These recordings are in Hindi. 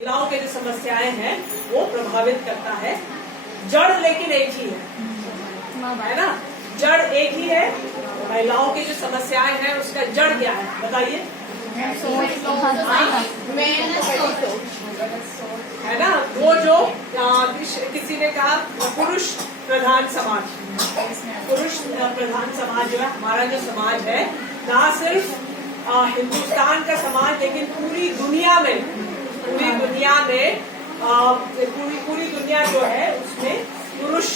महिलाओं के जो समस्याएं हैं वो प्रभावित करता है। जड़ लेकिन एक ही है ना, जड़ एक ही है। महिलाओं की जो समस्याएं हैं उसका जड़ क्या है बताइए? है ना, वो जो किसी ने कहा पुरुष प्रधान समाज, पुरुष प्रधान समाज जो है हमारा जो समाज है, ना सिर्फ हिंदुस्तान का समाज लेकिन पूरी दुनिया में पूरी दुनिया जो है उसमें पुरुष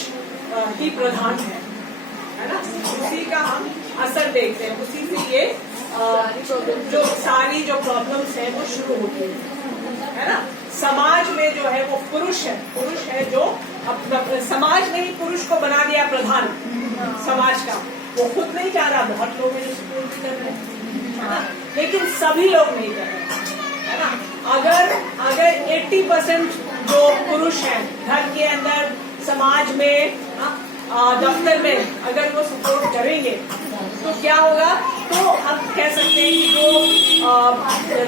ही प्रधान है ना। उसी का हम असर देखते हैं, उसी से ये जो सारी जो प्रॉब्लम्स हैं वो शुरू होती है ना। समाज में जो है वो पुरुष है जो अपना समाज ने ही पुरुष को बना दिया प्रधान समाज का। वो खुद नहीं चाह रहा, बहुत लोग हैं जो सपोर्ट भी कर रहे हैं, लेकिन सभी लोग नहीं कर रहे है ना। अगर 80% जो पुरुष हैं घर के अंदर, समाज में, दफ्तर में अगर वो सपोर्ट करेंगे तो क्या होगा? तो हम कह सकते हैं कि जो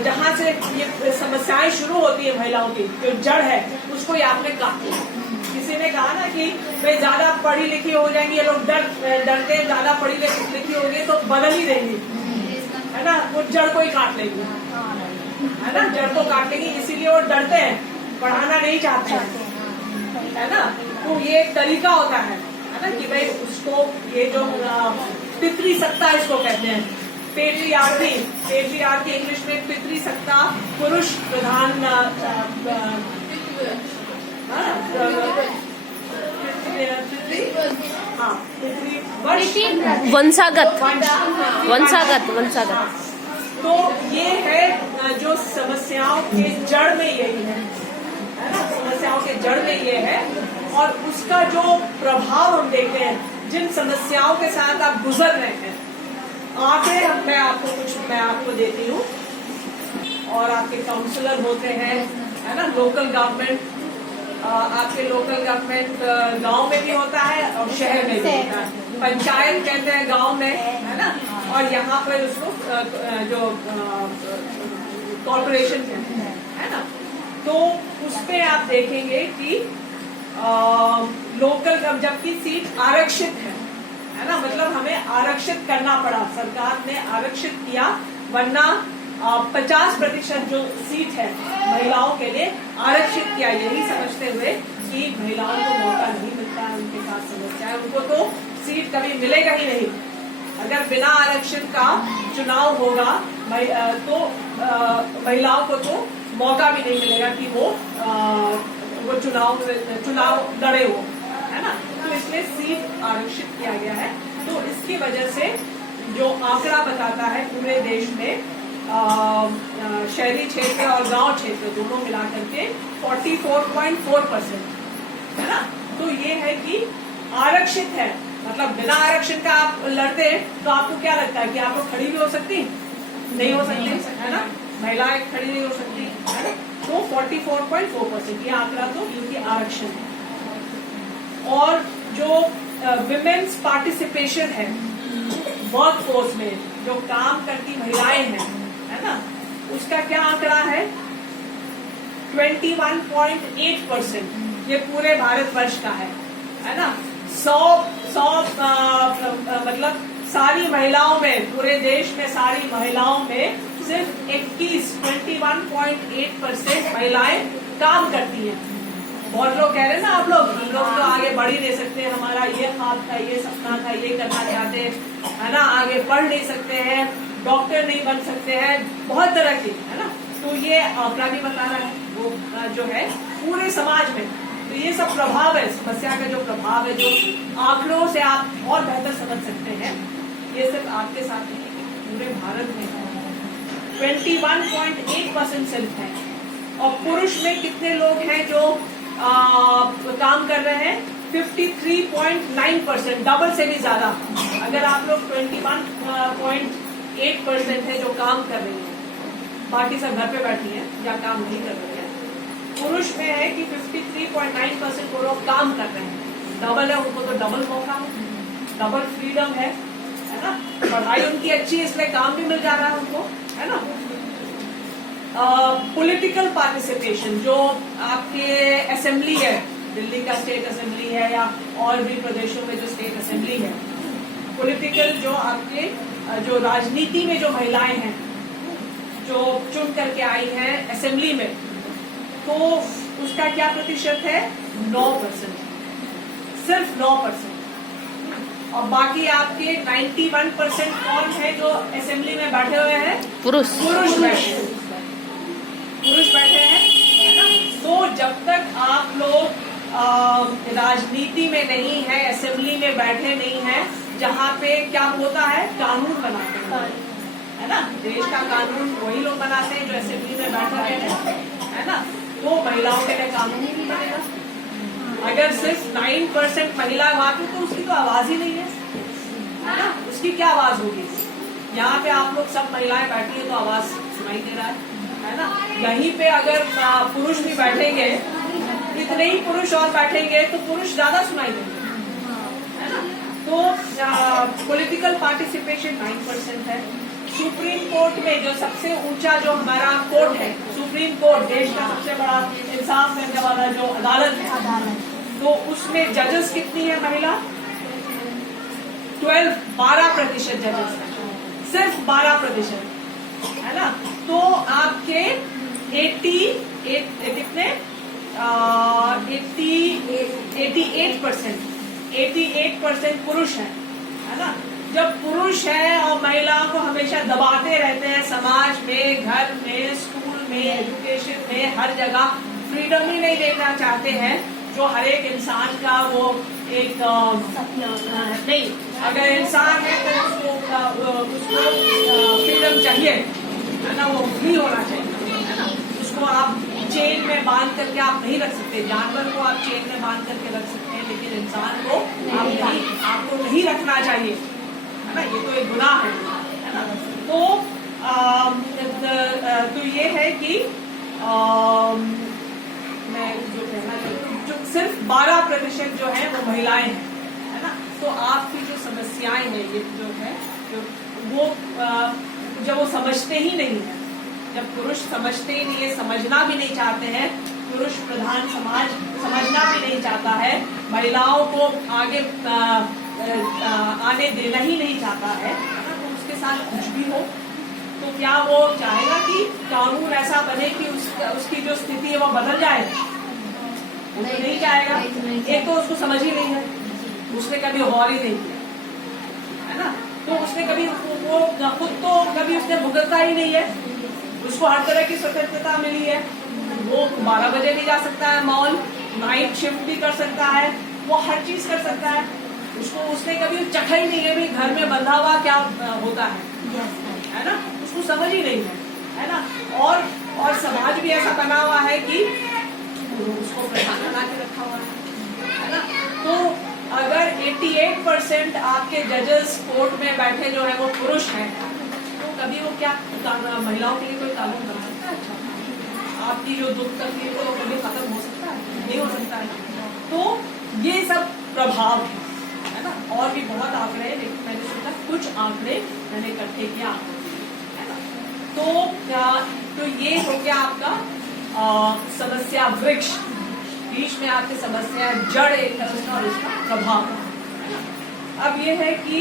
जहाँ से ये समस्याएं शुरू होती है महिलाओं की, जो जड़ है उसको ये आपने काट लिया। किसी ने कहा ना कि भाई ज्यादा पढ़ी लिखी हो जाएंगी, ये लोग डरते हैं, ज्यादा पढ़ी लिखी होगी तो बदल ही देंगी, है ना, वो जड़ को ही काट लेंगी, है ना, जड़ को काटेंगे। इसीलिए वो डरते हैं, पढ़ाना नहीं चाहते हैं, है ना। तो ये एक तरीका होता है ना कि भाई उसको ये जो पितृ सत्ता इसको कहते हैं, पेट्रियार्की इंग्लिश में पितृ सत्ता, पुरुष प्रधान वंशागत। तो ये है जो समस्याओं के जड़ में यही है ना, समस्याओं के जड़ में ये है। और उसका जो प्रभाव हम देखते हैं, जिन समस्याओं के साथ आप गुजर रहे हैं, आंकड़े मैं आपको देती हूँ। और आपके काउंसलर होते हैं, है ना, लोकल गवर्नमेंट, आपके लोकल गवर्नमेंट गांव में भी होता है और शहर में भी होता है। पंचायत कहते हैं गांव में, है ना, और यहाँ पर उसको जो कॉर्पोरेशन कहते हैं, है ना। तो उसमें आप देखेंगे कि लोकल जबकि सीट आरक्षित है ना, मतलब हमें आरक्षित करना पड़ा, सरकार ने आरक्षित किया, वरना 50% जो सीट है महिलाओं के लिए आरक्षित किया, यही समझते हुए कि महिलाओं को मौका नहीं मिलता है, उनके साथ समस्या है, उनको तो सीट कभी मिलेगा ही नहीं। अगर बिना आरक्षण का चुनाव होगा तो महिलाओं को तो मौका भी नहीं मिलेगा कि वो चुनाव लड़े हो, है ना। तो इसलिए सीट आरक्षित किया गया है। तो इसकी वजह से जो आंकड़ा बताता है पूरे देश में शहरी क्षेत्र और गांव क्षेत्र दोनों मिलाकर के 44.4%, है ना। तो ये है कि आरक्षित है, मतलब बिना आरक्षण का आप लड़ते हैं तो आपको क्या लगता है कि आप लोग खड़ी भी हो सकती नहीं हो सकती, है ना, महिलाएं खड़ी नहीं हो सकती, है ना। तो 44.4% ये आंकड़ा तो क्योंकि आरक्षण है। और जो विमेन्स पार्टिसिपेशन है वर्क फोर्स में, जो काम करती महिलाएं हैं, है ना, उसका क्या आंकड़ा है? 21.8%। ये पूरे भारतवर्ष का है ना। 100 मतलब सारी महिलाओं में, पूरे देश में सारी महिलाओं में सिर्फ 21.8% महिलाएं काम करती हैं। बहुत लोग कह रहे हैं ना, हम लोग तो आगे बढ़ ही नहीं सकते, हमारा ये ख्वाब था, ये सपना था, ये करना चाहते हैं, है ना, आगे बढ़ नहीं सकते हैं, डॉक्टर नहीं बन सकते हैं, बहुत तरह की, है ना। तो ये आंकड़ा भी बता रहा है वो जो है पूरे समाज में। तो ये सब प्रभाव है, समस्या का जो प्रभाव है, जो आंकड़ों से आप और बेहतर समझ सकते हैं। ये सिर्फ आपके साथ नहीं, पूरे भारत में 21.8% सिर्फ है। और पुरुष में कितने लोग हैं जो काम कर रहे हैं? 53.9%, डबल से भी ज्यादा। अगर आप लोग 21.8% है जो काम कर रही है, बाकी सब घर पे बैठी हैं या काम नहीं कर रही है। पुरुष में है कि 53.9% वो लोग काम कर रहे हैं, डबल है, उनको तो डबल मौका है, डबल फ्रीडम है ना। पढ़ाई उनकी अच्छी है इसलिए काम भी मिल जा रहा है उनको, है ना। पॉलिटिकल पार्टिसिपेशन, जो आपके असेंबली है, दिल्ली का स्टेट असेंबली है या और भी प्रदेशों में जो स्टेट असेंबली है, पॉलिटिकल जो आपके जो राजनीति में जो महिलाएं हैं जो चुन करके आई हैं असेंबली में, तो उसका क्या प्रतिशत है? 9%, सिर्फ 9%। और बाकी आपके 91% कौन है जो असेंबली में बैठे हुए हैं? पुरुष बैठे हैं, है ना। तो जब तक आप लोग राजनीति में नहीं है, असेंबली में बैठे नहीं है, जहाँ पे क्या होता है, कानून बनाते हैं, है ना, देश का कानून वही लोग बनाते हैं जो असेंबली में बैठे हुए हैं, है ना। तो महिलाओं के लिए कानून ही नहीं बनेगा। अगर सिर्फ 9% महिला वहां पे, तो उसकी तो आवाज ही नहीं है ना, उसकी क्या आवाज होगी? यहाँ पे आप लोग सब महिलाएं बैठी है तो आवाज सुनाई दे रहा है ना। यहीं पे अगर पुरुष भी बैठेंगे, इतने ही पुरुष और बैठेंगे तो पुरुष ज्यादा सुनाई देंगे, है ना। तो पॉलिटिकल पार्टिसिपेशन 9% है। सुप्रीम कोर्ट में जो सबसे ऊंचा जो हमारा कोर्ट है, सुप्रीम कोर्ट, देश का सबसे बड़ा इंसाफ करने वाला जो अदालत है, तो उसमें जजेस कितनी है महिला? 12% जजेस है, सिर्फ 12%, है ना। तो आपके 88% पुरुष है ना। जब पुरुष है और महिलाओं को हमेशा दबाते रहते हैं समाज में, घर में, स्कूल में, एजुकेशन में, हर जगह फ्रीडम ही नहीं देना चाहते हैं, जो हर एक इंसान का वो एक नहीं, अगर इंसान है तो उसको फ्रीडम चाहिए, है ना, वो फ्री होना चाहिए, है ना। उसको आप चेन में बांध करके आप नहीं रख सकते, जानवर को आप चेन में बांध करके रख सकते हैं, लेकिन इंसान को आपको नहीं रखना चाहिए, है ना। ये तो एक गुनाह है ना। तो ये है कि मैं जो कहना चाहती हूँ, जो सिर्फ 12% जो है वो महिलाएं हैं, है ना। तो आपकी जो समस्याएं हैं, ये जो है वो जब वो समझते ही नहीं है, जब पुरुष समझते ही नहीं है, समझना भी नहीं चाहते हैं, पुरुष प्रधान समाज समझना भी नहीं चाहता है, महिलाओं को आगे आने देना ही नहीं चाहता है, तो उसके साथ कुछ भी हो, तो क्या वो चाहेगा कि कानून ऐसा बने कि उसकी जो स्थिति है वो बदल जाए? वो तो नहीं चाहेगा। एक तो उसको समझ ही नहीं है, उसने कभी गौर ही नहीं किया, है ना। तो उसने कभी वो खुद तो कभी उसने भुगता ही नहीं है, उसको हर तरह की स्वतंत्रता मिली है, वो 12 बजे भी जा सकता है मॉल, नाइट शिफ्ट भी कर सकता है, वो हर चीज कर सकता है। उसने कभी चखा ही नहीं है भी घर में बंधा हुआ क्या होता है ना, उसको समझ ही नहीं है ना। और समाज भी ऐसा बना हुआ है कि उसको प्रधान बना के रखा हुआ है ना। तो अगर 88% आपके जजेस कोर्ट में बैठे जो है वो पुरुष हैं, तो कभी वो क्या महिलाओं के लिए कोई कानून बना सकता है? आपकी जो दुख तकलीफ है वो कभी खत्म हो सकता है? नहीं हो सकता है। तो ये सब प्रभाव है ना। और भी बहुत आंकड़े हैं, लेकिन मैंने सोचा कुछ आंकड़े मैंने इकट्ठे किया, है ना। तो ये हो गया आपका समस्या वृक्ष, बीच में आपकी समस्या जड़ एक तरह से और इसका प्रभाव। अब ये है कि